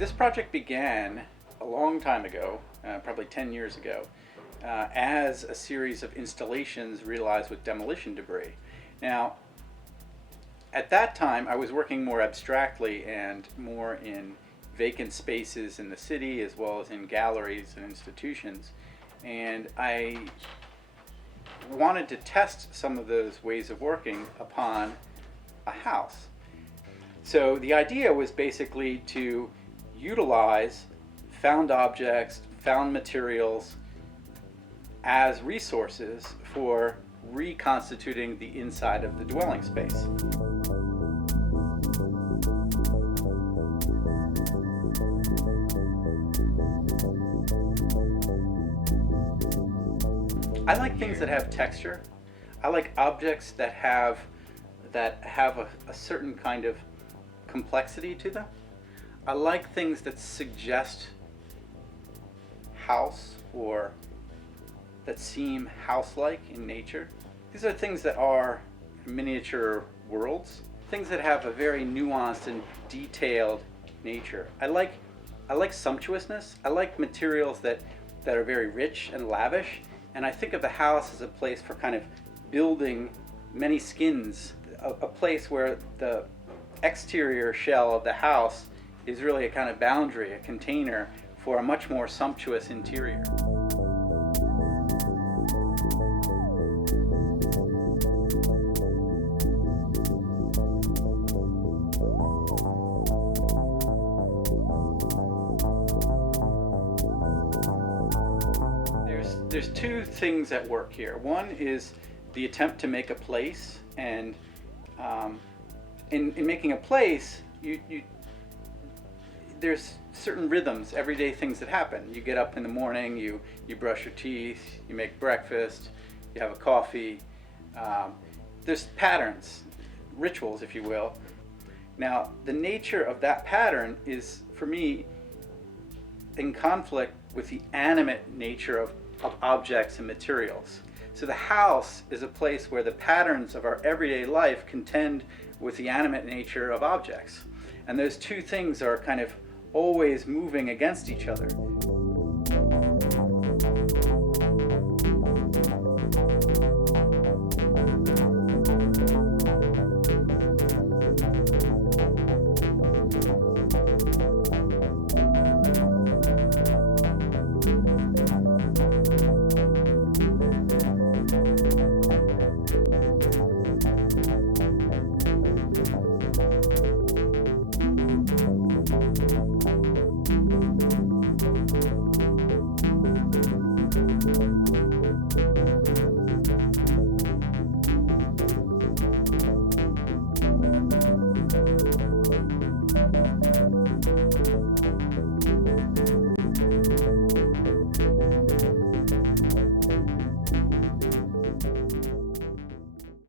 This project began a long time ago, probably 10 years ago, as a series of installations realized with demolition debris. Now, at that time, I was working more abstractly and more in vacant spaces in the city as well as in galleries and institutions. And I wanted to test some of those ways of working upon a house. So the idea was basically to utilize found objects, found materials as resources for reconstituting the inside of the dwelling space. I like things that have texture. I like objects that have a certain kind of complexity to them. I like things that suggest house or that seem house-like in nature. These are things that are miniature worlds, things that have a very nuanced and detailed nature. I like sumptuousness. I like materials that are very rich and lavish. And I think of the house as a place for kind of building many skins, a place where the exterior shell of the house is really a kind of boundary, a container for a much more sumptuous interior. There's two things at work here. One is the attempt to make a place, and in making a place, there's certain rhythms, everyday things that happen. You get up in the morning, you brush your teeth, you make breakfast, you have a coffee. There's patterns, rituals, if you will. Now, the nature of that pattern is, for me, in conflict with the animate nature of objects and materials. So the house is a place where the patterns of our everyday life contend with the animate nature of objects. And those two things are kind of always moving against each other.